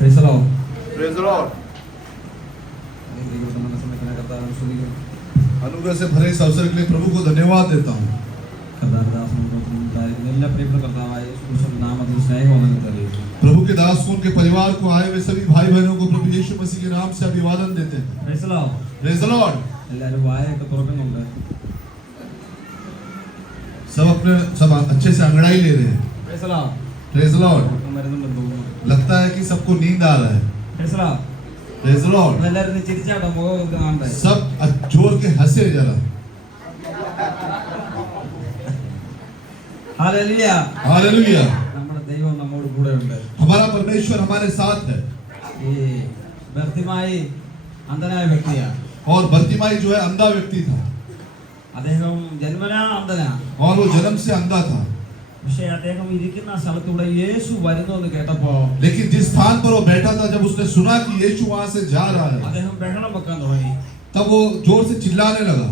Praise the Lord. Praise the Lord. अनुग्रह से भरे इस अवसर के लिए प्रभु को धन्यवाद देता हूँ। प्रभु के दास को उनके परिवार को आए हुए सभी भाई बहनों को प्रभु यीशु मसीह के नाम से अभिवादन देते हैं। Praise the Lord. Praise the Lord. सब अच्छे से अंगड़ाई ले रहे हैं। Praise the Lord. Praise the Lord. लगता है कि सबको नींद आ रहा है। Praise the Lord. Praise the Lord. सब जोर के हंसे जरा। Hallelujah. Hallelujah. हमारा हमारा परमेश्वर हमारे साथ है। और बर्तिमाई जो है अंधा व्यक्ति था और वो जन्म से अंधा था। लेकिन जिस स्थान पर वो बैठा था, जब उसने सुना कि यीशु वहां से जा रहा है, तब वो जोर से चिल्लाने लगा।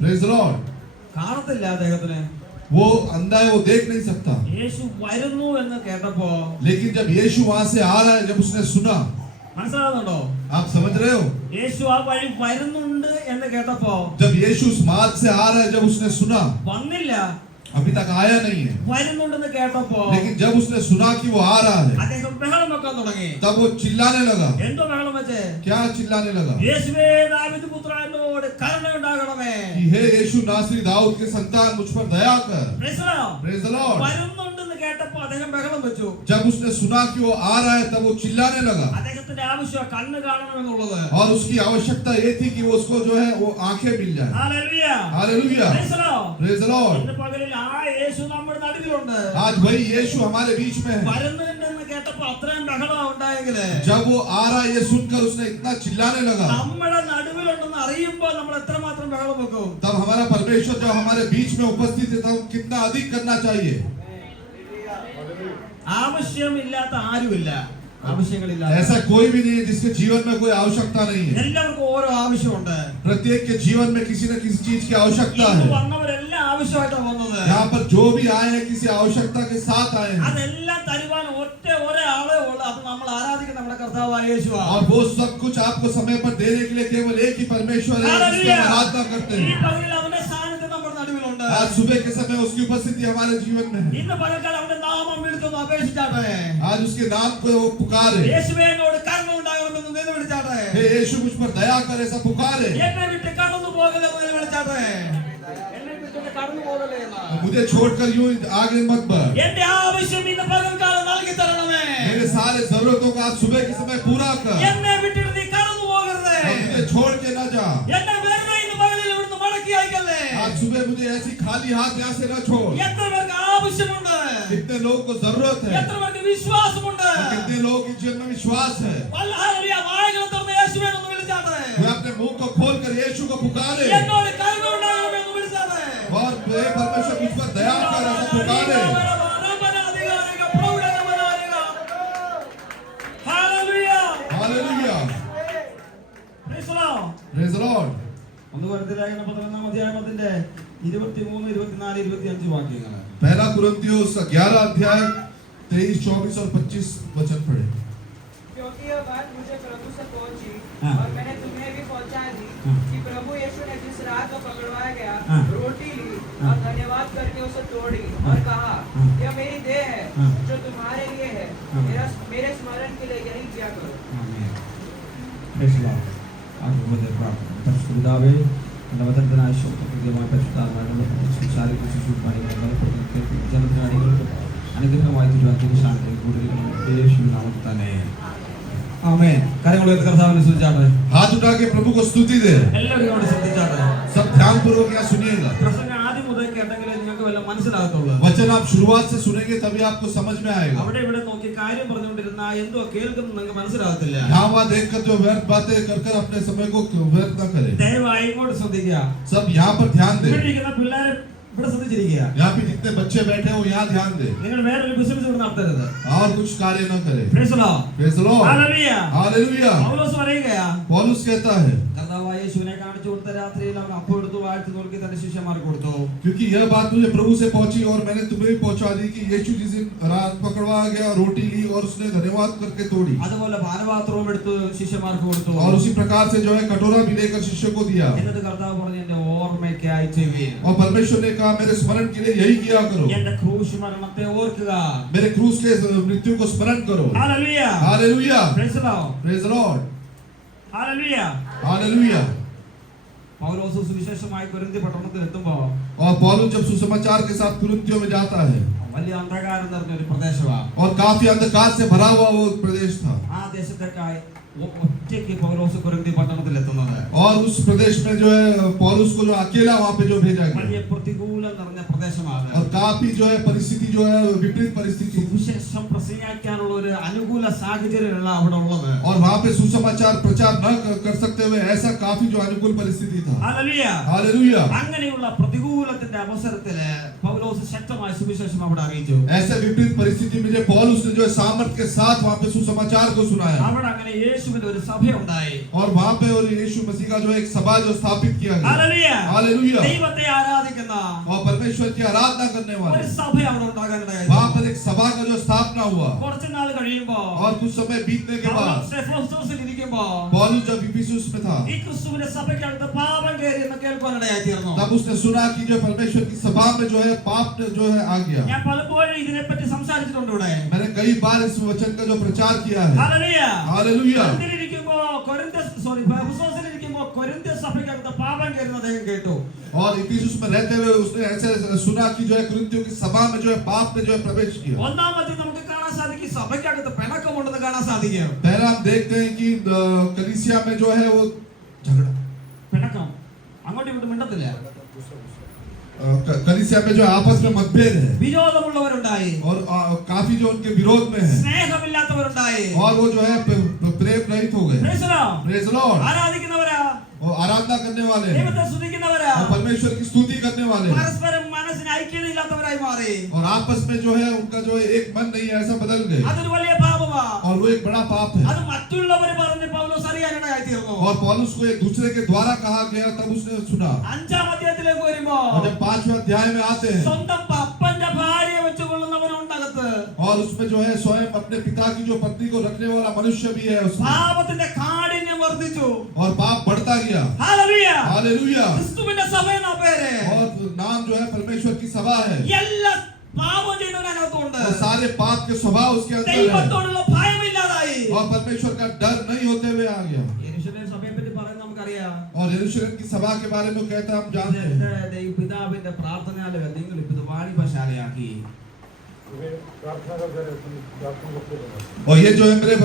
Praise the Lord. वो अंधा है, वो देख नहीं सकता। लेकिन जब यीशु वहां से आ रहा है, जब उसने सुना, आप समझ रहे हो, जब यीशु उस मार्ग से आ रहा है, जब उसने सुना, अभी तक आया नहीं है, लेकिन जब उसने सुना कि वो आ रहा है, तब वो चिल्लाने लगा। क्या चिल्लाने लगा? कि हे यीशु नासरी दाऊद के संतान, मुझ पर दया कर। Praise the Lord. जब उसने सुना कि वो आ रहा है, तब वो चिल्लाने लगा। और उसकी आवश्यकता ये थी कि वो उसको जो है वो आंखें मिल जाए। हालेलुया। Praise the Lord. आज वही यीशु हमारे बीच में है। जब वो आ रहा है, ये सुनकर उसने इतना चिल्लाने लगा। तब हमारा परमेश्वर जब हमारे बीच में उपस्थित है, तब कितना अधिक करना चाहिए। ऐसा कोई भी नहीं है जिसके जीवन में कोई आवश्यकता नहीं है। प्रत्येक के जीवन में किसी न किसी चीज की आवश्यकता है। यहाँ पर जो भी आए हैं, किसी आवश्यकता के साथ आए हैं, और वो सब कुछ आपको समय पर देने के लिए केवल एक ही परमेश्वर है, जिसकी आराधना करते हैं। आज सुबह के समय उसकी उपस्थिति हमारे जीवन में है। आज उसके नाम को वो पुकारे, हे यीशु मुझ पर दया कर, ऐसा पुकारे। मुझे छोड़कर यूं आगे मत बढ़। मेरे सारे जरूरतों को आज सुबह के समय पूरा कर। मुझे छोड़ के ना जा। आज सुबह मुझे ऐसी खाली हाथ यहाँ से न छोड़। कितने लोगों को जरूरत है, कितने लोगों के जीवन में विश्वास है, वे अपने मुंह को खोलकर यीशु को पुकारे, और परमेश्वर मुझ पर दया कर, ऐसा पुकारे। हालेलुया। Praise the Lord. पहला कुरिन्थियों 11 अध्याय 23, 24 और 25 वचन पढ़े। क्योंकि यह बात मुझे प्रभु से पहुंची और मैंने तुम्हें भी पहुंचा दी कि प्रभु यीशु ने जिस रात को पकड़वाया गया, रोटी ली और धन्यवाद करके उसे तोड़ी और कहा, यह मेरी देह है जो तुम्हारे लिए है, मेरे स्मरण के लिए यही किया करो। हाथ उठा के प्रभु को स्तुति दे। सब ध्यान पूर्वक यहाँ सुनिएगा। वचन आप शुरुआत से सुनेंगे तभी आपको समझ में आएगा। यहाँ वहाँ देखकर जो व्यर्थ बातें कर अपने समय को व्यर्थ न करें। सब यहाँ पर ध्यान दें। ഇവിടെ ശ്രദ്ധിച്ചിരിക്കുക. यहाँ पे जितने बच्चे बैठे हैं वो यहाँ ध्यान दे നിങ്ങൾ വേറൊരു ബിസിനസ് ഇവിടെ നടത്തരുത്. और कुछ कार्य न करे. Praise the Lord. Praise the Lord. Hallelujah. Hallelujah. പൗലോസ് പറയുകയാ, पौलुस कहता है കർത്താവായ യേശുവിനെ കാണിച്ചു കൊടുത്ത രാത്രിയിൽ അവൻ അപ്പം എടുത്തു വാഴ്ത്തി നോക്കി തന്റെ ശിഷ്യന്മാർക്ക് കൊടുത്തു. क्योंकि यह बात मुझे प्रभु से पहुंची और मैंने तुम्हें भी पहुंचा दी कि यीशु जिस दिन रात पकड़वा गया रोटी ली और उसने धन्यवाद करके तोड़ी അതുപോലെ പാനപാത്രവും എടുത്ത് ശിഷ്യന്മാർക്ക് കൊടുത്തു. और उसी प्रकार से जो है कटोरा भी लेकर शिष्य को दिया എന്നിട്ട് കർത്താവ് പറഞ്ഞു, എന്റെ ഓർമ്മയ്ക്കായി ചെയ്യുവിൻ. और परमेश्वर ने कहा मेरे स्मरण के लिए यही किया करो. എന്റെ ക്രൂശ് മരണത്തെ ഓർക്കുക. मेरे क्रूस के मृत्यु को स्मरण करो. Hallelujah. Hallelujah. Praise the Lord. Praise the Lord. Hallelujah. Hallelujah. പൗലോസ് സുവിശേഷമായി കൊരിന്തി പട്ടണത്തിൽ എത്തുമ്പോൾ और पौलुस जब सुसमाचार के साथ कुरिन्थियों में जाता है വലിയ അന്ധകാരം നിറഞ്ഞ ഒരു പ്രദേശമാണ്. और काफी अंधकार से भरा हुआ वो प्रदेश था ആ ദേശത്തേക്കായി ഒറ്റയ്ക്ക് പൗലോസ് കൊരിന്തി പട്ടണത്തിൽ എത്തുന്നത്. और उस प्रदेश में जो है पौलुस को जो अकेला वहां पे जो भेजा വലിയ गया പ്രതികൂലം നിറഞ്ഞ പ്രദേശമാണ്. और काफी जो है परिस्थिति जो है विपरीत परिस्थिति സുവിശേഷം പ്രസംഗിക്കാനുള്ള ഒരു അനുകൂല സാഹചര്യമല്ല അവിടെ ഉള്ളത്. और वहां पे सुसमाचार प्रचार न कर सकते हुए ऐसा काफी जो अनुकूल परिस्थिति था. ഹല്ലേലൂയ. हालेलुया. അങ്ങനെയുള്ള പ്രതികൂലത്തിന്റെ അവസരത്തില് പൗലോസ് ശക്തമായ സുവിശേഷം അവിടെ അറിയിച്ചു. ऐसे विपरीत परिस्थिति में जो पौलुस ने जो है सामर्थ के साथ वहां पे सुसमाचार को सुनाया അവിടെ അങ്ങനെ യേശുവിന്റെ ഒരു സഭ ഉണ്ടായി. और वहां पे और यीशु मसीह का जो एक सभा जो स्थापित किया गया. ഹല്ലേലൂയ. हालेलुया. ദൈവത്തെ ആരാധിക്കുന്ന और परमेश्वर की आराधना करने ഒരു वाले സഭ അവിടെ ഉണ്ടാകാനിടയായി. वहां पर एक सभा का जो स्थापना हुआ കുറച്ച് നാൾ കഴിയുമ്പോ और कुछ समय बीतने के बाद സ്റ്റെഫനോസിൽ ഇരിക്കുമ്പോ पौलुस जब इफिसुस में था ഈ ക്രിസ്തുവിന്റെ സഭയ്ക്കകത്ത് പാപം കയറി എന്ന് കേൾക്കാനിടയായി തീർന്നു. तब उसने सुना कि जो परमेश्वर की सभा में जो है पाप जो है आ गया. ഞാൻ പലപ്പോഴും ഇതിനെപ്പറ്റി സംസാരിച്ചിട്ടുണ്ട് ഇവിടെ. मैंने कई बार इस वचन का जो प्रचार किया है. ഹല്ലേലൂയ. हालेलुया. കൊരിന്തിലിരിക്കുമ്പോ എഫെസോസിലിരിക്കുമ്പോ കൊരിന്ത്യ സഭയ്ക്കകത്ത് പാപം കയറുന്ന അദ്ദേഹം കേട്ടു. और इफिसुस में रहते हुए उसने ऐसे सुना कि जो है कुरिन्थियों की सभा में जो है पाप में जो है प्रवेश किया. ഒന്നാമത്തെ നമുക്ക് കാണാൻ സാധിക്കും സഭയ്ക്കകത്ത് പിണക്കമുണ്ടെന്ന് കാണാൻ സാധിക്കും. पहला हम देखते हैं कि कलीसिया में जो है वो झगड़ा പിണക്കം അങ്ങോട്ടും ഇങ്ങോട്ടും മിണ്ടത്തില്ല. कलीसिया में जो आपस में मतभेद है വിരോധമുള്ളവരുണ്ടായി. और काफी जो उनके विरोध में है സ്നേഹമില്ലാത്തവരുണ്ടായി. और वो जो है प्रेम रहित हो गए. Praise the Lord. Praise the Lord. ആരാധിക്കുന്നവരാ, और आराधना करने वाले हैं ദൈവത്തെ സ്തുതിക്കുന്നവരാ, और परमेश्वर की स्तुति करने वाले हैं പരസ്പരം മനസ്സിന് ഐക്യതയില്ലാത്തവരായി മാറി. और आपस में जो है उनका जो है एक मन नहीं है ऐसा बदल गए അതൊരു വലിയ പാപമാ. और वो एक बड़ा पाप है. അത് മറ്റുള്ളവർ പറഞ്ഞ് പൗലോസ് അറിയാനിടയായി തീർന്നു. और पौलुस को एक दूसरे के द्वारा कहा गया तब उसने सुना. അഞ്ചാം അധ്യായത്തിലേക്ക് വരുമ്പോ और जब 5वें अध्याय में आते हैं സ്വന്തം പപ്പന്റെ ഭാര്യയെ വെച്ചുകൊള്ളുന്നവനുണ്ടകത്ത്. और उसमें जो है स्वयं अपने पिता की जो पत्नी को रखने वाला मनुष्य भी है उसमें. പാപത്തിന്റെ കാഠിന്യം വർദ്ധിച്ചു. और पाप बढ़ता गया. ഹല്ലേലൂയ. हालेलुया. ക്രിസ്തുവിന്റെ സഭ എന്ന പേര് और नाम जो है परमेश्वर की सभा है. എല്ലാ പാപം ചെയ്യുന്നതിനകത്തുണ്ട്. और सारे पाप के स्वभाव उसके अंदर है ദൈവത്തോടുള്ള ഭയമില്ലാതായി. और परमेश्वर का डर नहीं होते हुए आ गया. യെരൂശലേം സഭയെ പറ്റി പറയുന്നത് നമുക്കറിയാം. और यरूशलेम की सभा के बारे में कहता हम जानते हैं. പിതാവിന്റെ പ്രാർത്ഥനയാൽ നിങ്ങൾ ഇപ്പൊ ഇത് വാണിഭശാലയാക്കി. और ये जो है मेरे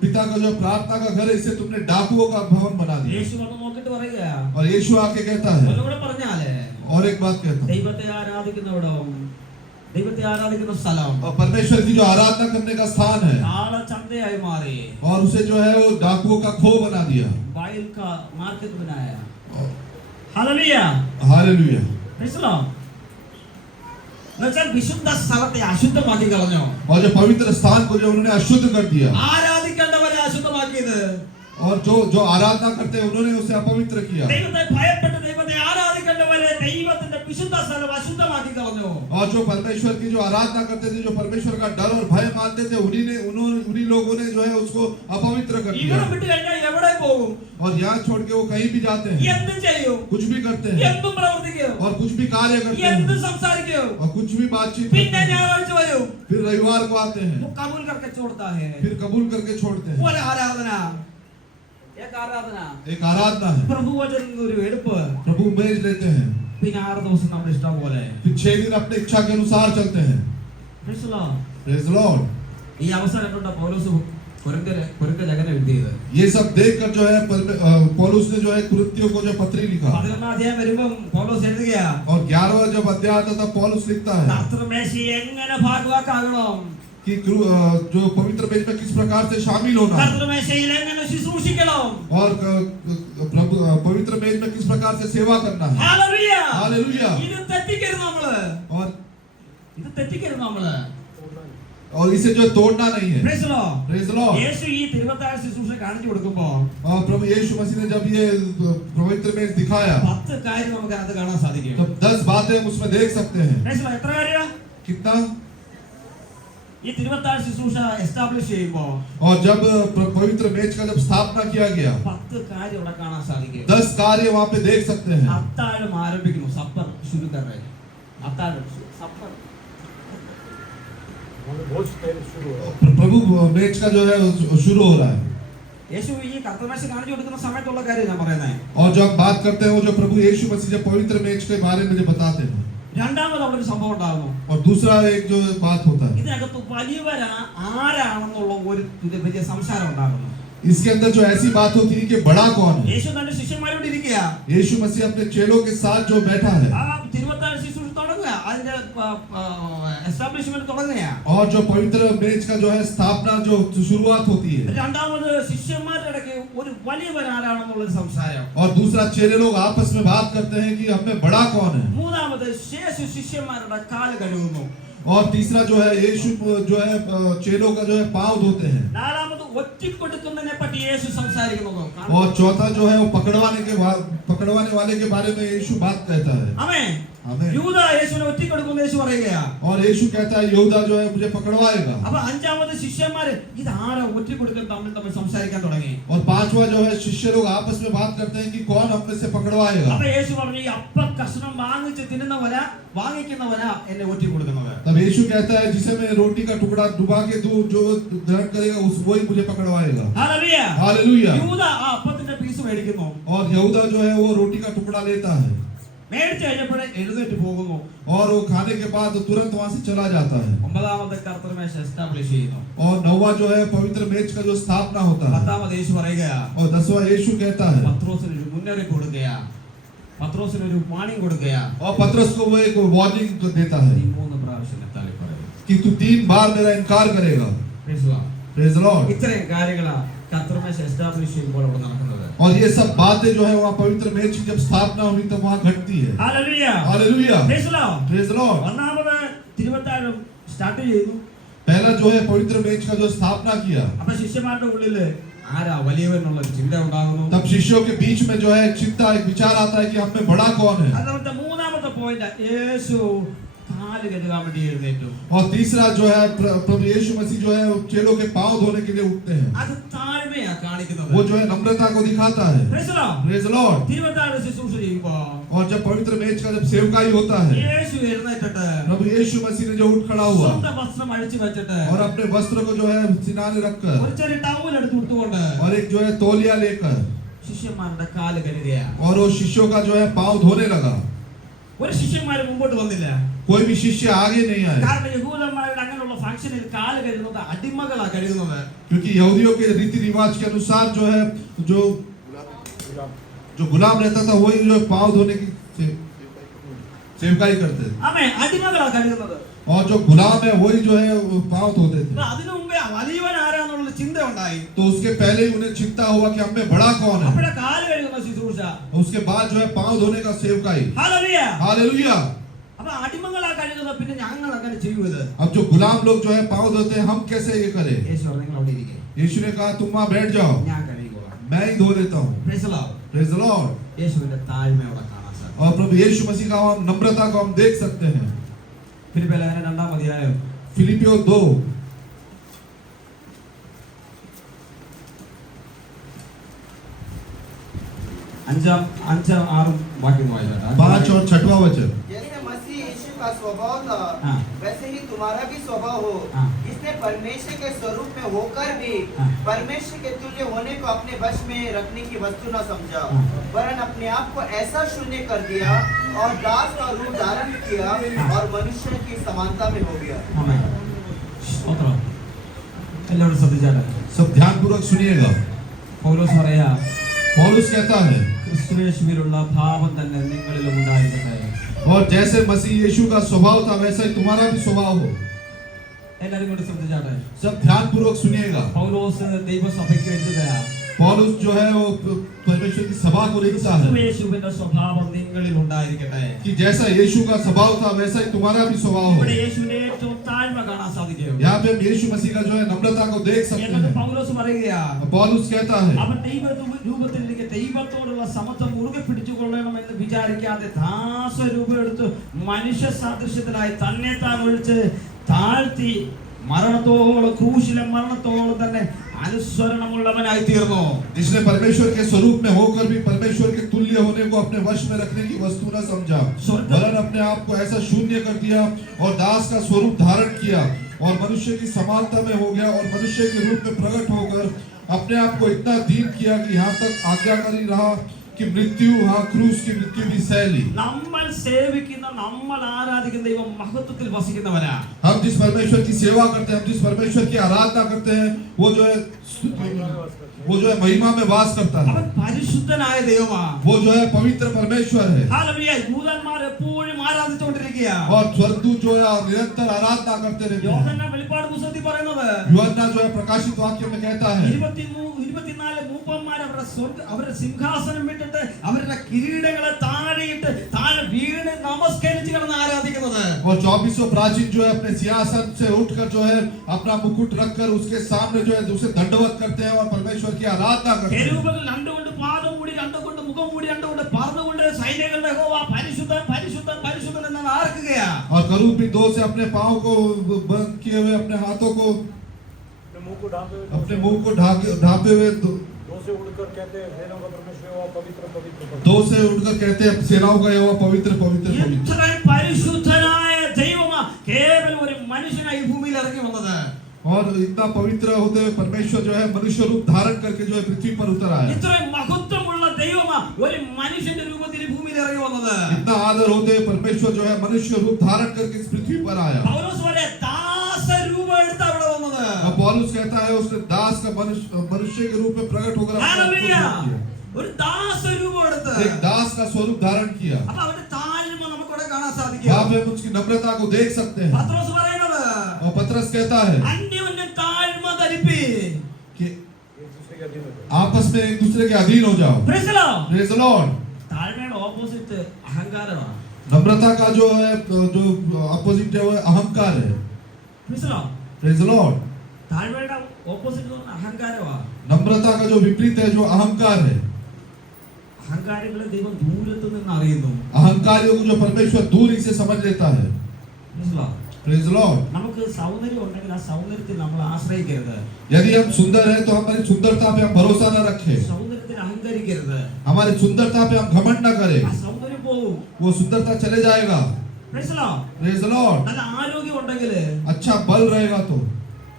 पिता का जो प्रार्थना का घर है इसे तुमने डाकुओं का भवन बना दिया. യേശു വന്ന് നോക്കിട്ട് പറയുക, और यीशु आके कहता है ഒന്നുകൂടെ പറഞ്ഞാലേ, और एक बात कहता है ദൈവത്തെ ആരാധിക്കുന്നവിടം, ദൈവത്തെ ആരാധിക്കുന്ന സ്ഥലം और परमेश्वर की जो आराधना करने का स्थान है നാളെ ചന്തയായി മാറി. और उसे जो है वो डाकुओं का खो बना दिया. बाइल का मार्केट बनाया. Hallelujah. Hallelujah. Praise the Lord. എന്നുവെച്ചാൽ വിശുദ്ധ സ്ഥലത്തെ അശുദ്ധമാക്കി കളഞ്ഞു. और जो पवित्र स्थान को जो उन्होंने अशुद्ध कर दिया ആരാധിക്കേണ്ടവരെ അശുദ്ധമാക്കിയത്. और जो आराधना करते हैं उन्होंने उसे अपवित्र किया. ദൈവത്തെ ഭയപ്പെട്ട് ദൈവത്തെ ആരാധിക്കേണ്ടവരെ ദൈവത്തിന്റെ വിശുദ്ധ സ്ഥലം അശുദ്ധമാക്കി കളഞ്ഞു. और जो परमेश्वर की जो आराधना करते थे जो परमेश्वर का डर और भय मानते थे उन्हीं लोगों ने जो है उसको अपवित्र कर दिया. ഇവിടെ വിട്ട് കഴിഞ്ഞാൽ എവിടെ പോകും? और यहाँ छोड़ के वो कहीं भी जाते हैं എന്ത് ചെയ്യും? कुछ भी करते हैं എന്തും പ്രവർത്തിക്കും, और कुछ भी कार्य करते എന്തും हैं സംസാരിക്കും. और कुछ भी बातचीत പിന്നെ करते हैं. ഞായറാഴ്ച വരും, फिर रविवार को आते हैं वो कबूल करके छोड़ता है. फिर कबूल करके छोड़ते हैं. ഒരു ആരാധന, एक ആരാധന, एक आराधना है. പ്രഭു വചനം ഒരു എടുപ്പ്, प्रभु मेज लेते हैं പിന്നെ 6 ദിവസം നമ്മുടെ ഇഷ്ടം പോലെ. फिर 6 दिन अपने इच्छा के अनुसार चलते हैं. Praise the Lord. Praise the Lord. ഈ അവസരം കണ്ട പൗലോസ് കൊരിന്ത്യ ലേഖനം എഴുതിയത്. ये सब देखकर जो है पौलुस ने जो है कुरिन्थियों को जो पत्री लिखा. 11 അധ്യായം വരുമ്പോൾ പൗലോസ് എഴുതുകയാ, और 11वां जब अध्याय आता तब पौलुस लिखता है കർത്തൃമേശയെ എങ്ങനെ ഭാഗവാക്കാകണം, कि जो पवित्र मेज में किस प्रकार से शामिल होना है കർത്തൃമേശയിൽ എങ്ങനെ ശുശ്രൂഷിക്കണം और प्रभु पवित्र मेज में किस प्रकार से सेवा करना है ഹല്ലേലൂയ हालेलुया ഇത് തെറ്റിക്കരുത് നമ്മള് और ഇത് തെറ്റിക്കരുത് നമ്മള് इसे जो तोड़ना नहीं है Praise the Lord. Praise the Lord യേശു ഈ തിരുവത്താഴ ശുശ്രൂഷ കാണിച്ചു കൊടുക്കുമ്പോ और प्रभु यीशु मसीह ने जब ये पवित्र मेज दिखाया 10 കാര്യം നമുക്ക് അത് കാണാൻ സാധിക്കും तब 10 बातें हम उसमें देख सकते हैं Praise the Lord. എത്ര കാര്യം कितना ഈ തിരുവത്താഴ ശുശ്രൂഷ എസ്റ്റാബ്ലിഷ് ചെയ്യുമ്പോ और जब पवित्र मेज का जब स्थापना किया गया 10 കാര്യം ഇവിടെ കാണാൻ സാധിക്കും 10 कार्य वहां पे देख सकते हैं അത്താഴം ആരംഭിക്കുന്നു സപ്പർ शुरू कर रहे हैं അത്താഴം സപ്പർ प्रभु मेज का जो है शुरू हो रहा है യേശു ഈ കർത്തമേശ കാണിച്ചു കൊടുക്കുന്ന സമയത്തുള്ള കാര്യം ഞാൻ പറയുന്നത് और जब बात करते हैं वो जो प्रभु यीशु मसीह जब पवित्र मेज के बारे में जो बताते हैं രണ്ടാമത് അവിടെ ഒരു സംഭവം ഉണ്ടാകുന്നു और दूसरा एक जो बात होता है ഇതിനകത്ത് വലിയവരാ ആരാണെന്നുള്ള ഒരു വലിയ സംസാരം ഉണ്ടാകുന്നു इसके अंदर जो ऐसी बात होती है कि बड़ा कौन है യേശു തന്റെ ശിഷ്യന്മാരോട് ഇരിക്കുക यीशु मसीह अपने चेलों के साथ जो बैठा है ആ തിരുവത്താഴ ശുശ്രൂഷ തുടങ്ങുക അതിന്റെ എസ്റ്റാബ്ലിഷ്മെന്റ് തുടങ്ങുക और जो पवित्र मेज का जो है स्थापना जो शुरुआत होती है രണ്ടാമത് ശിഷ്യന്മാരുടെ ഇടയ്ക്ക് ഒരു വലിയവൻ ആരാണെന്നുള്ള സംസാരം और दूसरा चेले लोग आपस में बात करते हैं कि हमें बड़ा कौन है മൂന്നാമത് യേശു ശിഷ്യന്മാരുടെ കാല് കഴുകുന്നു और तीसरा जो है यीशु जो है चेलों का जो है पांव धोते हैं നാലാമത് ഒറ്റിക്കൊടുക്കുന്നതിനെ പറ്റി യേശു സംസാരിക്കുന്നു और चौथा जो है वो पकड़वाने वाले के बारे में यीशु बात कहता है ആമേൻ आमीन യൂദ യേശുവിനെ ഒറ്റിക്കൊടുക്കുന്ന യേശു പറയുകയാ और यीशु कहता है यहूदा जो है मुझे पकड़वाएगा അപ്പൊ അഞ്ചാമത് ശിഷ്യന്മാര് ഇത് ആരാ ഒറ്റിക്കൊടുക്കാൻ തമ്മിൽ സംസാരിക്കാൻ തുടങ്ങി और पांचवा जो है शिष्य लोग आपस में बात करते हैं कि कौन हम में से पकड़वाएगा അപ്പൊ യേശു പറഞ്ഞു ഈ അപ്പ കഷ്ണം വാങ്ങിച്ച് തിന്നുന്നവനാ വാങ്ങിക്കുന്നവനാ എന്നെ ഒറ്റിക്കൊടുക്കുന്നത് तब यीशु कहता है जिसे मैं रोटी का टुकड़ा डुबा के दूं जो ग्रहण करेगा उस वही मुझे पकड़वाएगा ഹല്ലേലൂയ हालेलुया യൂദ ആ അപ്പത്തിന്റെ പീസ് മേടിക്കുന്നു और यहूदा जो है वो रोटी का टुकड़ा लेता है മേടിച്ചു കഴിഞ്ഞപ്പോഴേ എഴുന്നേറ്റ് പോകുന്നു और वो खाने के बाद तुरंत वहां से चला जाता है ഒമ്പതാമത്തെ കർത്തൃമേശ എസ്റ്റാബ്ലിഷ് ചെയ്യുന്നു और नौवा जो है पवित्र मेज का जो स्थापना होता है പത്താമത് യേശു പറയുകയാ और 10वां यीशु कहता है പത്രോസിന് ഒരു മുന്നറിയിപ്പ് കൊടുക്കുകയാ പത്രോസിന് ഒരു വാണിംഗ് കൊടുക്കുകയാ और पतरस को वो एक वार्निंग देता है നീ 3 പ്രാവശ്യം തള്ളി പറയും कि तू 3 बार मेरा इनकार करेगा प्रेज द लॉर्ड ഇത്രയും കാര്യങ്ങളാ കർത്തൃമേശ എസ്റ്റാബ്ലിഷ് ചെയ്യുമ്പോൾ അവിടെ നടക്കുന്നത് और ये सब बातें जो है वहाँ पवित्र मेज की जब स्थापना हुई तब वहाँ घटती है hallelujah hallelujah price the Lord praise the Lord ഒന്നാമത് തിരുവത്താഴം സ്റ്റാർട്ട് ചെയ്തു पहला जो है पवित्र मेज का जो स्थापना किया അപ്പൊ ശിഷ്യന്മാരുടെ ഉള്ളില് ആരാ വലിയവൻ എന്നുള്ള ഒരു ചിന്ത ഉണ്ടാകുന്നു तब शिष्यों के बीच में जो है चिंता एक विचार आता है कि हम में बड़ा कौन है അതായത് മൂന്നാമത്തെ പോയിന്റ് യേശു കാല് കഴുകാൻ വേണ്ടി എഴുന്നേറ്റു और तीसरा जो है प्रभु यीशु मसीह जो है चेलों के पांव धोने के लिए उठते हैं അത് താഴ്മയാ കാണിക്കുന്നത് वो जो है नम्रता को दिखाता है praise the Lord praise the Lord തിരുവത്താഴ ശുശ്രൂഷ ചെയ്യുമ്പോ और जब पवित्र मेज का जब सेवकाई होता है യേശു എഴുന്നേറ്റിട്ട് प्रभु यीशु मसीह ने जो उठ खड़ा हुआ സ്വന്തം വസ്ത്രം അഴിച്ചു വെച്ചിട്ട് और अपने वस्त्र को जो है सिनाने रखकर ഒരു ചെറിയ ടവൽ എടുത്ത് കൊടുത്തുകൊണ്ട് और एक जो है तौलिया लेकर ശിഷ്യന്മാരുടെ കാല് കഴുകുകയാ और वो शिष्यों का जो है पांव धोने लगा ഒരു ശിഷ്യന്മാര് മുമ്പോട്ട് വന്നില്ല कोई भी शिष्य आगे नहीं आए കാരണം യഹൂദന്മാരുടെ അങ്ങനെയുള്ള ഫംഗ്ഷനിൽ കാല് കഴുകുന്നത് അടിമകളാ കഴുകുന്നത് क्योंकि यहूदियों के रीति रिवाज के अनुसार जो है जो गुलाम रहता था वही जो पांव धोने की सेवकाई करते थे ആമേൻ അടിമകളാ കഴുകുന്നത് और जो गुलाम है वही जो है पांव धोते थे അപ്പൊ അതിനു മുമ്പേ വലിയവൻ ആരാന്നുള്ള ചിന്ത ഉണ്ടായി तो उसके पहले ही उन्हें चिंता हुआ कि हमें बड़ा कौन है അപ്പോഴേ കാല് കഴുകുന്ന ശുശ്രൂഷ उसके बाद जो है पांव धोने का सेवकाई ഹല്ലേലൂയ हालेलुया അപ്പൊ അടിമകളാ കഴുകുന്നത് പിന്നെ ഞങ്ങൾ അങ്ങനെ ചെയ്യുന്നത് अब जो गुलाम लोग जो है पांव धोते हैं हम कैसे ये करें യേശു പറഞ്ഞു നിങ്ങൾ അവിടെ ഇരിക്കുക यीशु ने कहा तुम वहां बैठ जाओ ഞാൻ കഴുകിക്കോളാം मैं ही धो देता हूँ price the Lord praise the Lord യേശുവിന്റെ താഴ്മ അവിടെ കാണാൻ സാധിക്കും और प्रभु यीशु मसीह का हम नम्रता को हम देख सकते हैं ഫിലിപ്പിയ ലേഖനം 2-ാം അധ്യായം फिलिपियों 2 5-6 വാക്യം വായിച്ചാട്ടെ 5 और 6वां वचन जैसे मसीह यीशु का स्वभाव था हाँ। वैसे ही तुम्हारा भी स्वभाव हो हाँ। इसने परमेश्वर के स्वरूप में होकर भी हाँ। परमेश्वर के तुल्य होने को अपने वश में रखने की वस्तु न समझा हाँ। वरन अपने आप को ऐसा शून्य कर दिया और दास का रूप धारण किया और मनुष्य की समानता में हो गया ആമേൻ സ്തോത്രം എല്ലാവരും ശ്രദ്ധിച്ചാട്ടെ सब ध्यान पूर्वक सुनिएगा പൗലോസ് പറയാ पौलुस कहता है ക്രിസ്തുയേശുവിലുള്ള ഭാവം തന്നെ നിങ്ങളിലും ഉണ്ടായിരിക്കട്ടെ और जैसे मसीह यीशु का स्वभाव था वैसा ही तुम्हारा भी स्वभाव हो എല്ലാവരും കൂടി ശ്രദ്ധിച്ചാട്ടെ. सब ध्यान पूर्वक सुनिएगा। പൗലോസ് ദൈവസഭയ്ക്ക് എഴുതുകയാ. पौलुस जो है वो परमेश्वर की सभा को लिखता है യേശുവിന്റെ സ്വഭാവം നിങ്ങളിൽ ഉണ്ടായിരിക്കട്ടെ. कि जैसा यीशु का स्वभाव था वैसा ही तुम्हारा भी स्वभाव हो। ഇവിടെ യേശുവിന്റെ ഏറ്റവും താഴ്മ കാണാൻ സാധിക്കും. यहाँ पे हम यीशु मसीह का जो है नम्रता को देख सकते എന്നിട്ട് हैं। പൗലോസ് പറയുകയാ, पौलुस कहता है അവൻ ദൈവരൂപത്തിലേക്ക് ദൈവത്തോടുള്ള സമത്വം മുറുകെ പിടിച്ചുകൊള്ളണമെന്ന് വിചാരിക്കാതെ ദാസരൂപം എടുത്ത് മനുഷ്യ സാദൃശ്യത്തിലായി തന്നെ താൻ ഒഴിച്ച് താഴ്ത്തി മരണത്തോളം ക്രൂശിലെ മരണത്തോളം തന്നെ അനുസരണമുള്ളവനായി തീർന്നു. जिसने परमेश्वर के स्वरूप में होकर भी परमेश्वर के तुल्य होने को अपने वश में रखने की वस्तु न समझा, वरन अपने आप को ऐसा शून्य कर दिया और दास का स्वरूप धारण किया और मनुष्य की समानता में हो गया और मनुष्य के रूप में प्रकट होकर अपने आप को इतना दीन किया कि यहाँ तक आज्ञाकारी रहा कि मृत्यु, हाँ क्रूस की मृत्यु भी सह ली। നമ്മൾ സേവിക്കുന്ന നമ്മൾ ആരാധിക്കുന്ന ദൈവം മഹത്വത്തിൽ വസിക്കുന്നവനാ. हम जिस परमेश्वर की सेवा करते हैं, हम जिस परमेश्वर की आराधना करते हैं, वो जो है महिमा में वास करता है। അവൻ പരിശുദ്ധനായ ദൈവമാ. वो जो है पवित्र परमेश्वर है ഹല്ലേലൂയ. യൂദന്മാർ എപ്പോഴും ആരാധിച്ചുകൊണ്ടിരിക്കുക. और स्वर्गदूत जो है निरंतर आराधना करते रहते हैं। യോഹന്നാൻ വെളിപ്പാട് പുസ്തകത്തിൽ പറയുന്നത് यूहन्ना जो है प्रकाशित वाक्य में कहता है 24 മൂപ്പന്മാർ അവരുടെ സിംഹാസനം വിട്ടിട്ട് അവരുടെ കിരീടങ്ങളെ താഴെയിട്ട് താഴെ വീണ് നമസ്കരിച്ച് കിടന്ന് ആരാധിക്കുന്നത്. और 24 प्राचीन जो है अपने सिंहासन से उठकर जो है अपना मुकुट रखकर उसके सामने जो है उसे दंडवत करते हैं और परमेश्वर की आराधना करते हैं। കെരൂബുകൾ രണ്ടുകൊണ്ട് പാദം മൂടി രണ്ടുകൊണ്ട് മുഖം മൂടി രണ്ടുകൊണ്ട് പറന്നുകൊണ്ട് സൈന്യങ്ങളുടെ യഹോവ പരിശുദ്ധൻ പരിശുദ്ധൻ പരിശുദ്ധൻ എന്നാണ് ആർക്കുകയാ. और करूब भी दो से अपने पांव को बंद किए हुए, अपने हाथों को अपने मुंह को ढांपे हुए दो से उड़कर कहते हैं सेनाओं का परमेश्वर यहोवा पवित्र पवित्र पवित्र। दो से उड़कर कहते हैं सेनाओं का यहोवा पवित्र पवित्र पवित्र। ഇത്രയും പരിശുദ്ധനായ ദൈവമാ കേവലം ഒരു മനുഷ്യനായി ഈ ഭൂമിയിൽ ഇറങ്ങി വന്നത്. और इतना पवित्र होते हुए परमेश्वर जो है मनुष्य रूप धारण करके जो है पृथ्वी पर उतर आया। ഇത്രയും മഹത്വമുള്ള ദൈവമാ ഒരു മനുഷ്യന്റെ രൂപത്തിൽ ഈ ഭൂമിയിൽ ഇറങ്ങി വന്നത്. इतना आदर होते हुए परमेश्वर जो है मनुष्य रूप धारण करके इस पृथ्वी पर आया। പൗലോസ് വരെ ദാസരൂപം എടുത്ത് അവിടെ വന്നത്. और पौलुस कहता है उसने दास का मनुष्य के रूप में प्रकट होकर ഹല്ലേലൂയ. ഒരു ദാസരൂപം എടുത്ത് एक दास का स्वरूप धारण किया। അപ്പോൾ അവന്റെ താഴ്മ നമുക്കിവിടെ കാണാൻ സാധിക്കും. वहाँ पे हम उसकी नम्रता को देख सकते हैं। പത്രോസ് പറയുന്നത് और पतरस कहता है അന്യോന്യം താഴ്മ ധരിപ്പി. कि एक दूसरे के अधीन हो जाओ। आपस में एक दूसरे के अधीन हो जाओ। Praise the Lord. Praise the Lord। താഴ്മയുടെ ഓപ്പോസിറ്റ് അഹങ്കാരമാണ്. नम्रता का जो है जो अपोजिट है वो अहंकार है। Praise the Lord. Praise the Lord। താഴ്മയുടെ ഓപ്പോസിറ്റ് അഹങ്കാരമാണ്. नम्रता का जो विपरीत है जो अहंकार है। അഹങ്കാരികളെ ദൈവം ദൂരത്ത് നിന്ന് അറിയുന്നു. अहंकारियों को जो परमेश्वर दूर ही से समझ लेता है। Praise the Lord. Praise the Lord। നമുക്ക് സൗന്ദര്യം ഉണ്ടെങ്കിൽ ആ സൗന്ദര്യത്തിൽ നമ്മൾ ആശ്രയിക്കരുത്. यदि हम सुंदर हैं तो हमारी सुंदरता पे हम भरोसा न रखें। സൗന്ദര്യത്തിൽ അഹങ്കരിക്കരുത്. हमारी सुंदरता पे हम घमंड न करें। ആ സൗന്ദര്യം പോകും. वो सुंदरता चले जाएगा। Praise the Lord. Praise the Lord। നല്ല ആരോഗ്യം ഉണ്ടെങ്കിൽ अच्छा बल रहेगा तो,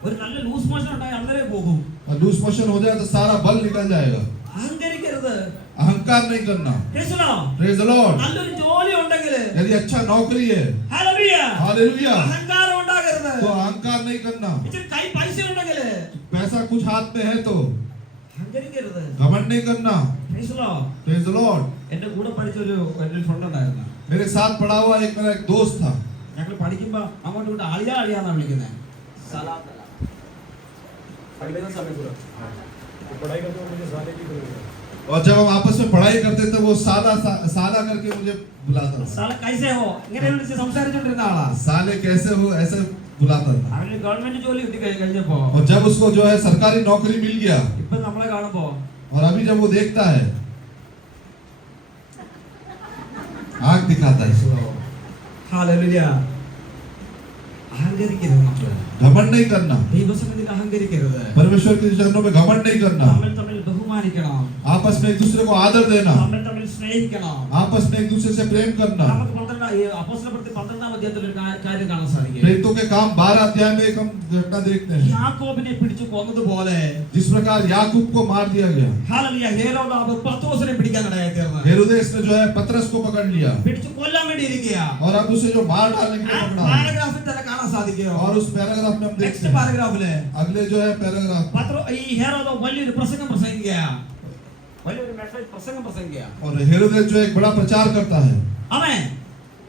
ഒരു നല്ല ലൂസ് മോഷൻ ഉണ്ടായി അന്നേരം പോകും. और लूज मोशन हो जाए तो सारा बल निकल जाएगा। അഹങ്കരിക്കരുത്. अहंकार नहीं करना। Praise the Lord. Praise the Lord। നല്ലൊരു ജോലി ഉണ്ടെങ്കിൽ यदि अच्छा नौकरी है, ഹല്ലേലൂയ, हालेलुया, അഹങ്കാരം ഉണ്ടാകരുത്. तो अहंकार नहीं करना। ഇച്ചിരി കൈ പൈസ ഉണ്ടെങ്കിൽ पैसा कुछ हाथ में है तो അഹങ്കരിക്കരുത്. घमंड नहीं करना। Praise the Lord. Praise the Lord। എന്റെ കൂടെ പഠിച്ച ഒരു ഫ്രണ്ട് ഉണ്ടായിരുന്നു. मेरे साथ पढ़ा हुआ मेरा एक दोस्त था। ഞങ്ങൾ പഠിക്കുമ്പോ അങ്ങോട്ട് ഇങ്ങോട്ട് അളിയാന്നാ വിളിക്കുന്നത്. अगले दिन साले पूरा तो पढ़ाई करते हो मुझे साले की करोगे। और जब हम आपस में पढ़ाई करते थे वो साला करके मुझे बुलाता था। സാല കൈസേ ഹോ ഇങ്ങനെ വിളിച്ച് സംസാരിച്ചോണ്ടിരുന്ന ആളാ. साले कैसे हो ऐसे बुलाता था। അവന് ഗവൺമെന്റ് ജോലി കിട്ടി കഴിഞ്ഞപ്പോ और जब उसको जो है सरकारी नौकरी मिल गया ഇപ്പൊ നമ്മളെ കാണുമ്പോ और अभी जब वो देखता है आंख दिखाता है। ഹല്ലേലൂയ. അഹങ്കരിക്കരുത് മക്കളെ. घमंड नहीं करना। ദൈവസന്നിധിയിൽ അഹങ്കരിക്കരുത്. परमेश्वर के चरणों में घमंड नहीं करना। തമ്മിൽ തമ്മിൽ ബഹുമാനിക്കണം. आपस में एक दूसरे को आदर देना। തമ്മിൽ തമ്മിൽ സ്നേഹിക്കണം. आपस में एक दूसरे से प्रेम करना। നമുക്ക് അപ്പോസ്തലപ്രവൃത്തി 12-ാം അധ്യായത്തിൽ ഒരു കാര്യം കാണാൻ സാധിക്കും. प्रेरितों के काम 12 अध्याय में एक हम घटना देखते हैं। യാക്കോബിനെ പിടിച്ചു കൊന്നതുപോലെ जिस प्रकार याकूब को मार दिया गया, ഹല്ലേലൂയ, ഹേരോദാവ് പത്രോസിനെ പിടിക്കാനിടയായി തീർന്നു. हेरोदेस ने जो है पतरस को पकड़ लिया പിടിച്ചു കൊല്ലാൻ വേണ്ടി ഇരിക്കുക. और अब उसे जो मार डालने के ആ लिए पकड़ा। പാരഗ്രാഫിൽ തന്നെ കാണാൻ സാധിക്കും. और उस पैराग्राफ में हम देखते നെക്സ്റ്റ് हैं, പാരഗ്രാഫില് अगले जो है पैराग्राफ, ഈ ഹേരോദാവ് വലിയൊരു പ്രസംഗം പ്രസംഗിക്കുക. വലിയൊരു മെസ്സേജ് പ്രസംഗിക്കുക. और हेरोदेस जो एक बड़ा प्रचार करता है। അവൻ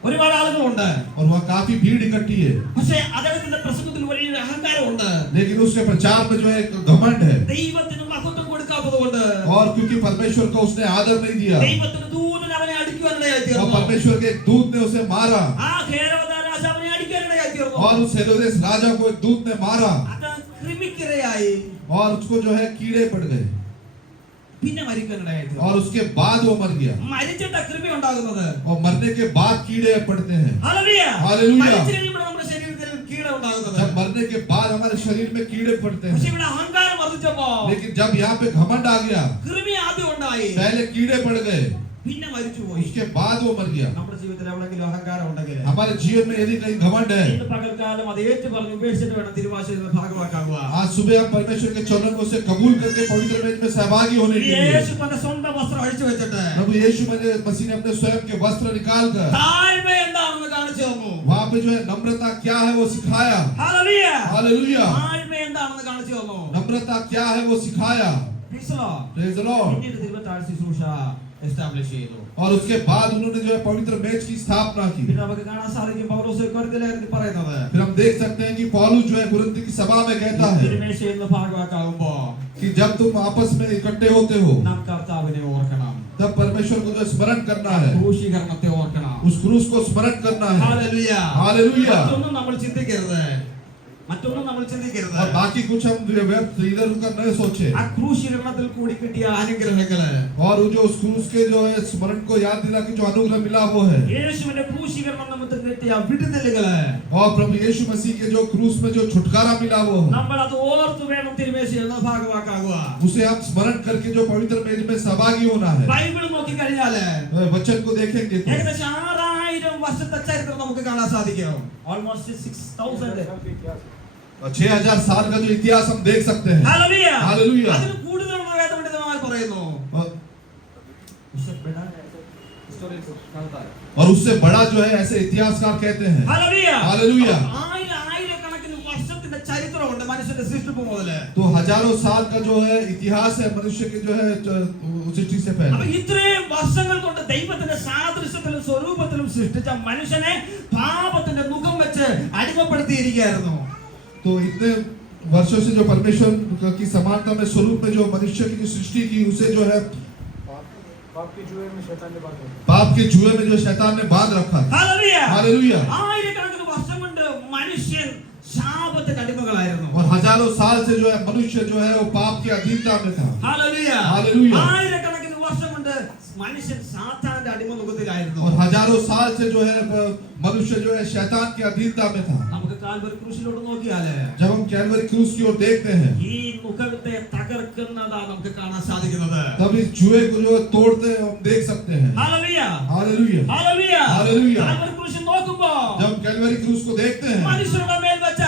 ഒരുപാട് ആളുകളുണ്ട്. और वहाँ काफी भीड़ इकट्ठी है, പക്ഷേ അദ്ദേഹത്തിന്റെ പ്രസംഗത്തിൽ വലിയൊരു അഹങ്കാരമുണ്ട്. लेकिन उसके प्रचार में जो है एक घमंड है, ദൈവത്തിന് മഹത്വം കൊടുക്കാത്തതുകൊണ്ട് और क्योंकि परमेश्वर को उसने आदर नहीं दिया ദൈവത്തിന്റെ ദൂതൻ അവനെ അടിക്കുവാനിടയായി और തീർന്നു. परमेश्वर के एक दूत ने उसे मारा ആ ഹേരോദ രാജാവിനെ അടിക്കാനിടയായി തീർന്നു. और उस हेरोदेस राजा को एक दूत ने मारा അത് കൃമിക്കിരയായി और उसको जो है कीड़े पड़ गए പിന്നെ മരിക്കാനിടയായി തീർന്നു. और उसके बाद वो मर गया മരിച്ചിട്ട് കൃമി ഉണ്ടാകുന്നത്. और मरने के बाद कीड़े पड़ते हैं। ഹല്ലേലൂയ. ഹല്ലേലൂയ. മരിച്ചു കഴിയുമ്പോൾ നമ്മുടെ ശരീരത്തിൽ കീട ഉണ്ടാകുന്നത്. जब मरने के बाद हमारे शरीर में कीड़े पड़ते हैं, പക്ഷേ ഇവിടെ അഹങ്കാരം വർദ്ധിച്ചപ്പോ लेकिन जब यहाँ पे घमंड आ गया, കൃമി ആദ്യം ഉണ്ടായി, पहले कीड़े पड़ गए, പിന്നെ മരിച്ചു പോയി. उसके बाद वो मर गया। നമ്മുടെ ജീവിതത്തിൽ എവിടെയെങ്കിലും അഹങ്കാരം ഉണ്ടെങ്കിൽ हमारे जीवन में यदि कहीं घमंड है, ഇന്ന് പകൽക്കാലം അത് ഏറ്റു പറഞ്ഞ് ഉപേക്ഷിച്ചിട്ട് വേണം തിരുവാശയിൽ ഭാഗമാക്കാവുക. आज सुबह हम परमेश्वर के चरणों को उसे कबूल करके पवित्र मेज में सहभागी होने के लिए, യേശു തന്റെ സ്വന്തം വസ്ത്രം അഴിച്ചു വെച്ചിട്ട് प्रभु यीशु मसीह ने अपने स्वयं के वस्त्र निकाल कर താഴ്മ എന്താണെന്ന് കാണിച്ചു തന്നു. वहाँ पे जो है नम्रता क्या है वो सिखाया। ഹല്ലേലൂയ. हालेलुया। താഴ്മ എന്താണെന്ന് കാണിച്ചു തന്നു. नम्रता क्या है वो सिखाया। Praise the Lord. Praise the Lord। പിന്നീട് തിരുവത്താഴ് ശുശ്രൂഷ എസ്റ്റാബ്ലിഷ് ചെയ്തു. और उसके बाद उन्होंने जो है पवित्र मेज की स्थापना की। പിന്നെ നമുക്ക് കാണാൻ സാധിക്കും പൗലോസ് കൊരിന്ത്യയിലേക്ക് പറയുന്നത് फिर हम देख सकते हैं कि पौलुस जो है कुरिन्थ की सभा में कहता है തിരുമേശയിൽ നിന്ന് ഭാഗമാക്കാവുമ്പോ कि जब तुम आपस में इकट्ठे होते हो, നാം കർത്താവിനെ ഓർക്കണം. तब परमेश्वर को जो स्मरण करना है, ക്രൂശീകരണത്തെ ഓർക്കണം. उस क्रूस को स्मरण करना है। ഹല്ലേലൂയ. हालेलुया। മറ്റൊന്നും നമ്മൾ ചിന്തിക്കരുത്. മറ്റൊന്നും നമ്മൾ ചിന്തിക്കരുത്. और बाकी कुछ हम व्यर्थ इधर उधर न सोचे। ആ ക്രൂശീകരണത്തിൽ കൂടി കിട്ടിയ അനുഗ്രഹങ്ങള്, और वो जो उस क्रूस के जो है स्मरण को याद दिला कि जो अनुग्रह मिला वो है, യേശുവിന്റെ ക്രൂശീകരണം നിമിത്തം കിട്ടിയ വിടുതലുകള്, और प्रभु यीशु मसीह के जो क्रूस में जो छुटकारा मिला वो है, നമ്മൾ അത് ഓർത്ത് വേണം തിരുമേശയിൽ നിന്ന് ഭാഗമാക്കാവുക. उसे हम स्मरण करके जो पवित्र मेज में सहभागी होना है। ബൈബിൾ നോക്കി കഴിഞ്ഞാല് वचन को देखेंगे तो ഏകദേശം 6000 വർഷത്തെ ചരിത്രം നമുക്ക് കാണാൻ സാധിക്കും. ഓൾമോസ്റ്റ് 6000. 6000 साल का जो इतिहास हम देख सकते हैं। ഹല്ലേലൂയ. हालेलुया। അതിന് കൂടുതലുള്ള വേദപണ്ഡിതന്മാർ പറയുന്നു. और उससे बड़ा जो है ऐसे इतिहासकार कहते हैं। ഹല്ലേലൂയ. हालेलुया। ആയിരക്കണക്കിന് വർഷത്തിന്റെ ചരിത്രമുണ്ട് മനുഷ്യന്റെ സൃഷ്ടിപ്പ് മുതല്. तो हजारों साल का जो है इतिहास है मनुष्य के जो है सृष्टि से അപ്പൊ पहले। ഇത്രയും വർഷങ്ങൾ കൊണ്ട് ദൈവത്തിന്റെ സാദൃശ്യത്തിലും സ്വരൂപത്തിലും സൃഷ്ടിച്ച മനുഷ്യനെ പാപത്തിന്റെ മുഖം വെച്ച് അടിമപ്പെടുത്തിയിരിക്കുകയായിരുന്നു. तो इतने वर्षों से जो परमेश्वर की समानता में स्वरूप में जो मनुष्य की जो सृष्टि की, उसे जो है पाप के जुए में शैतान ने बांध रखा। पाप के जुए में जो शैतान ने बांध रखा है। ഹല്ലേലൂയ. हालेलुया। ആയിരക്കണക്കിന് വർഷം കൊണ്ട് മനുഷ്യൻ ശാപത്തിന് അടിമകളായിരുന്നു. और हजारों साल से जो है मनुष्य जो है वो पाप की अधीनता में था। ഹല്ലേലൂയ. ഹല്ലേലൂയ. ആയിരക്കണക്കിന് വർഷം കൊണ്ട് മനുഷ്യൻ സാത്താന്റെ അടിമമുഖത്തിലായിരുന്നു. और हजारों साल से जो है मनुष्य जो है शैतान की अधीनता में था। നമുക്ക് കാൽവരി ക്രൂശിലോട്ട് നോക്കിയാല് जब हम कैलवरी क्रूस की ओर देखते हैं, ഈ മുഖത്തെ തകർക്കുന്നതാ നമുക്ക് കാണാൻ സാധിക്കുന്നത്. तब इस जुए को जो तोड़ते हैं हम देख सकते हैं। Hallelujah. Hallelujah. Hallelujah. Hallelujah. Calvary ക്രൂശ് നോക്കുമ്പോ जब हम कैलवरी क्रूस को देखते हैं, മനുഷ്യരുടെ മേൽ വെച്ച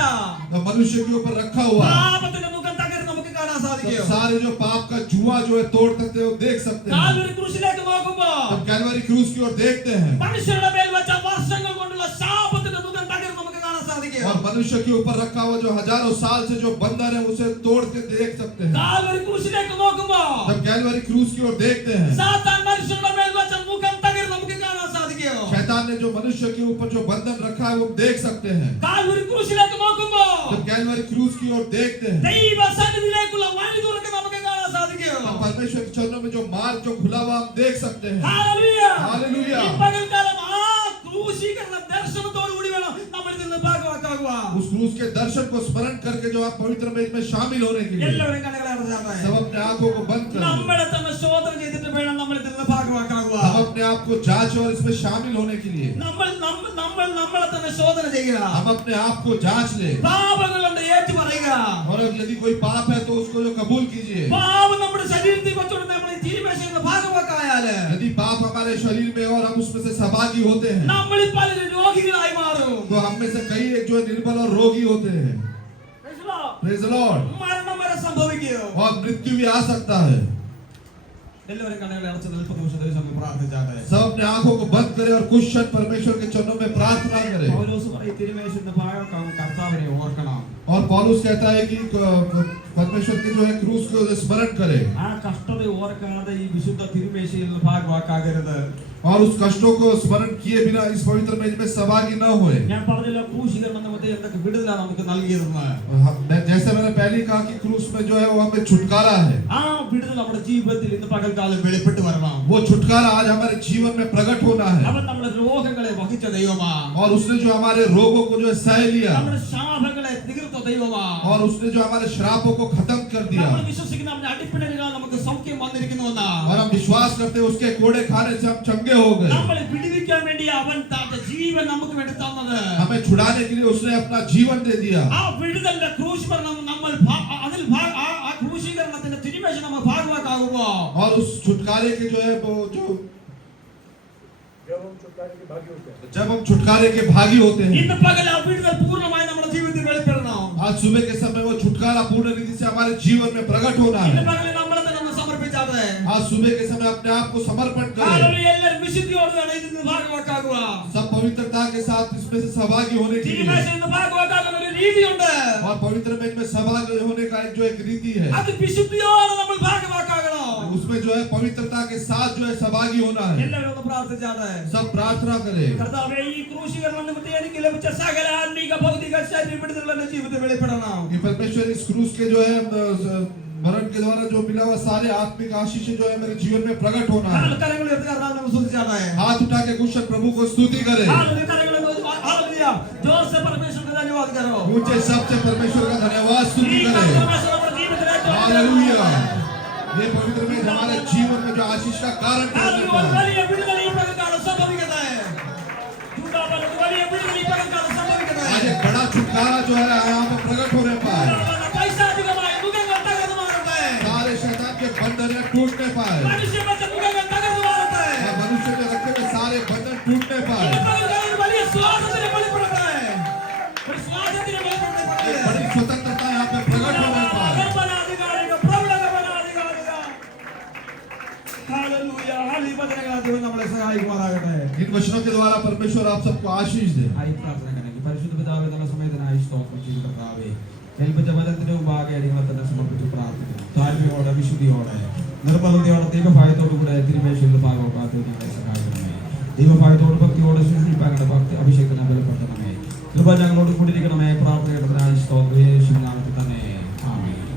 तो मनुष्य के ऊपर रखा हुआ പാപത്തിന്റെ മുഖം തകർന്ന് നമുക്ക് കാണാൻ तो സാധിക്കും. सारे जो पाप का जुआ जो है तोड़ सकते हैं, वो देख सकते हैं। കാൽവരി ക്രൂശിലേക്ക് നോക്കുമ്പോ जब कैलवरी क्रूस की ओर देखते हैं മനുഷ്യരുടെ മേൽ വെച്ച വർഷങ്ങൾ കൊണ്ടുള്ള ശാപത്തിന്റെ മുഖം തകർന്ന് നമുക്ക് കാണാൻ സാധിക്കും. और मनुष्य के ऊपर रखा हुआ जो हजारों साल से जो बंधन है, उसे तोड़ के देख सकते हैं। കാൽവരി ക്രൂശിലേക്ക് നോക്കുമ്പോ जब कैलवरी क्रूस की ओर देखते हैं, സാത്താൻ മനുഷ്യരുടെ മേൽ വെച്ച മുഖം തകർന്ന് നമുക്ക് കാണാൻ സാധിക്കും. शैतान ने जो मनुष्य के ऊपर जो बंधन रखा है, वो देख सकते हैं। കാൽവരി ക്രൂശിലേക്ക് നോക്കുമ്പോ जब कैलवरी क्रूस की ओर देखते हैं, ദൈവ സന്നിധിയിലേക്കുള്ള വഴി തുറക്കാൻ നമുക്ക് കാണാൻ സാധിക്കും. तो परमेश्वर के चरणों में जो मार्ग जो खुला हुआ हम देख सकते हैं। ഹല്ലേലൂയ. ഹല്ലേലൂയ. ഈ പകൽക്കാലം ആ ക്രൂശീകരണ ദർശനത്തോടു കൂടി വേണം നമ്മൾ ഇതിന് ഭാഗമാക്കാവുക. उस क्रूस के दर्शन को स्मरण करके जो आप पवित्र मेज में शामिल होने के लिए എല്ലാവരും കണ്ണുകളെ അടച്ചാട്ടെ. सब अपने आंखों को बंद कर നമ്മളെ തന്നെ ശോധന ചെയ്തിട്ട് വേണം നമ്മൾ ഇതിന് ഭാഗമാക്കാവുക. हम अपने आप को जांच और इसमें शामिल होने के लिए നമ്മളെ തന്നെ ശോധന ചെയ്യുക. हम अपने आप को जांच ले, പാപങ്ങളുണ്ട് ഏറ്റു പറയുക. और यदि कोई पाप है तो उसको जो कबूल कीजिए। പാപം നമ്മുടെ ശരീരത്തിൽ വെച്ചുകൊണ്ട് നമ്മൾ ഈ തിരുമേശയിൽ നിന്ന് ഭാഗമാക്കായാല് यदि पाप हमारे शरीर में और हम उसमें से सहभागी होते हैं, നമ്മൾ പലരും രോഗികളായി മാറും. तो हम में से कई एक जो है निर्बल और रोगी होते हैं। Praise the Lord। മരണം വരെ സംഭവിക്കും. और मृत्यु भी आ सकता है। എല്ലാവരും കണ്ണുകളെ അടച്ച് 40 നിമിഷം ദൈവസന്നിധിയിൽ പ്രാർത്ഥിച്ചാട്ടെ. सब अपने आंखों को बंद करें और कुछ क्षण परमेश्वर के चरणों में प्रार्थना करें। പൗലോസ് പറയും തിരുമേശയിൽ നിന്ന് ഭാഗമാക്കാൻ കർത്താവിനെ ഓർക്കണം. और पौलुस कहता है कि परमेश्वर के जो है क्रूस को स्मरण करें। ആ കഷ്ടത ഓർക്കാതെ ഈ വിശുദ്ധ തിരുമേശയിൽ നിന്ന് ഭാഗമാക്കാകരുത്. और उस कष्टों को स्मरण किए बिना इस पवित्र मेज में सहभागी न हुए। ഞാൻ പറഞ്ഞല്ലോ ക്രൂശീകരണം നമുക്ക് എന്തൊക്കെ വിടുതലാണ് നമുക്ക് നൽകിയതെന്ന്. जैसे मैंने पहले ही कहा कि क्रूस में जो है वो हमें छुटकारा है। ആ വിടുതൽ നമ്മുടെ ജീവിതത്തിൽ ഇന്ന് പകൽക്കാലം വെളിപ്പെട്ട് വരണം. वो छुटकारा आज हमारे जीवन में प्रकट होना है। അവൻ നമ്മുടെ രോഗങ്ങളെ വഹിച്ച ദൈവമാണ്. और उसने जो हमारे रोगों को जो है सह लिया। നമ്മുടെ ശാപങ്ങളെ തീർത്ത ദൈവമാണ്. और उसने जो हमारे श्रापों को खत्म कर दिया। നമ്മൾ വിശ്വസിക്കുന്ന നമ്മുടെ അടിപ്പിണരുകൾ നമുക്ക് സൗഖ്യം വന്നിരിക്കുന്നുവെന്നാണ്. और हम विश्वास करते हैं उसके कोड़े खाने से हम चंगे हो गए। നമ്മളെ വിടുവിക്കാൻ വേണ്ടി അവൻ തന്റെ ജീവൻ നമുക്ക് വേണ്ടി തന്നത്. हमें छुड़ाने के लिए उसने अपना जीवन दे दिया। ആ വിടുതലിന്റെ ക്രൂശ് മരണം നമ്മൾ അതിൽ ആ ക്രൂശീകരണത്തിന്റെ തിരുമേശ നമ്മൾ ഭാഗമാക്കാകുമോ? और उस छुटकारे के जो है वो जो जब हम छुटकारे के भागी होते हैं, जब हम छुटकारे के भागी होते हैं। ഇന്ന് പകൽ ആ വിടുതൽ പൂർണ്ണമായി നമ്മുടെ ജീവിതത്തിൽ വെളിപ്പെടണം. आज सुबह के समय वो छुटकारा पूर्ण रीति से हमारे जीवन में प्रकट होना ഇന്ന് है। പകൽ നമ്മളെ തന്നെ ഒന്ന് സമർപ്പിച്ചാതെ आज सुबह के समय अपने आप को समर्पण करें। ഹല്ലേലൂയ. എല്ലാവരും വിശുദ്ധിയോടെ വേണം ഇതിന് ഭാഗമാക്കാകുക. सब पवित्रता के साथ इसमें से सहभागी होने के लिए। തിരുമേശ ഇന്ന് ഭാഗമാക്കാകുന്ന ഒരു രീതിയുണ്ട്. और पवित्र मेज में सहभागी होने का एक जो एक रीति है, അത് വിശുദ്ധിയോടെ നമ്മൾ ഭാഗമാക്കാകണം. उसमें जो है पवित्रता के साथ जो है सहभागी होना है। എല്ലാവരും ഒന്ന് പ്രാർത്ഥിച്ചാതെ सब प्रार्थना करें। കർത്താവേ, ഈ ക്രൂശീകരണം നിമിത്തം എനിക്ക് ലഭിച്ച സകല ആത്മീക ഭൗതിക ശരീര വിടുതൽ എന്റെ ജീവിതത്തിൽ വെളിപ്പെടണം. कि परमेश्वर इस क्रूस के जो है मरण के द्वारा जो मिला हुआ सारे आत्मिक आशीष जो है मेरे जीवन में प्रकट होना है। കരങ്ങൾ ഉയർത്തി കർത്താവിനെ നമ്മൾ സ്തുതിച്ചാതെ. हाथ उठा के कुशल प्रभु को स्तुति करें। हालेलुया. കരങ്ങൾ हालेलुया. जोर से परमेश्वर का धन्यवाद करो. ऊंचे सबसे परमेश्वर का धन्यवाद ഈ स्तुति करें। परमेश्वर നമ്മുടെ ജീവിതത്തിൽ ഏറ്റവും हालेलुया। ये पवित्र में हमारे जीवन में जो आशीष का कारण हालेलुया. है, ഒരു വലിയ വിടുതൽ ഈ പകൽക്കാലം സംഭവിക്കട്ടെ. ചൂടാവരുന്ന വലിയ വിടുതൽ ഈ പകൽക്കാലം സംഭവിക്കട്ടെ. आज एक बड़ा छुटकारा जो है यहाँ पे प्रकट होने पाए। പൈശാചികമായ മുഖങ്ങൾ തകർന്നു മാറട്ടെ. सारे शैतान के बंधन है टूटने पाए। മനുഷ്യ വെച്ച മുഖങ്ങൾ തകർന്നു മാറട്ടെ. और मनुष्य के रखे हुए सारे बंधन टूटने पाए। ഈ പകൽക്കാലം ഒരു വലിയ സ്വാതന്ത്ര്യം വെളിപ്പെടട്ടെ. ഒരു സ്വാതന്ത്ര്യം വെളിപ്പെടട്ടെ. बड़ी स्वतंत्रता यहाँ पे प्रकट होने पाए। ഗർഭനാധികാരിക, പ്രബലഗമനാധികാരിക. हालेलुया. हाली വചനങ്ങൾ ദൈവം നമ്മളെ സഹായിക്കുമാറാകട്ടെ. इन वचनों के द्वारा परमेश्वर आप सबको आशीष दे। ആയി പ്രാർത്ഥന കരങ്ങൾ. പരിശുദ്ധ പിതാവേ, നല്ല സമയത്തിനായി സ്തോത്രം ചെയ്തു കർത്താവേ. ഏൽപ്പിച്ച വചനത്തിന്റെ മുമ്പാകെ നിങ്ങളെ തന്നെ സമർപ്പിച്ച് പ്രാർത്ഥിക്കുന്നു. താഴ്മയോടെ, വിശുദ്ധിയോടെ, നിർമ്മലതയോടെ, ദൈവഭയത്തോടുകൂടെ തിരുമേശയിൽ ഭാഗമാക്കാത്ത നിങ്ങളെ സഹായിക്കണമേ. ദൈവഭയത്തോട് ഭക്തിയോടെ സൂക്ഷിപ്പാങ്ങളുടെ ഭക്തി അഭിഷേകത്തിനെ ബലപ്പെടുത്തണമേ. കൃപ ഞങ്ങളോട് കൂടിയിരിക്കണമേ. പ്രാർത്ഥനയുടെ സ്തോത്രം യേശുവിൻ നാമത്തിൽ തന്നെ. ആമേൻ.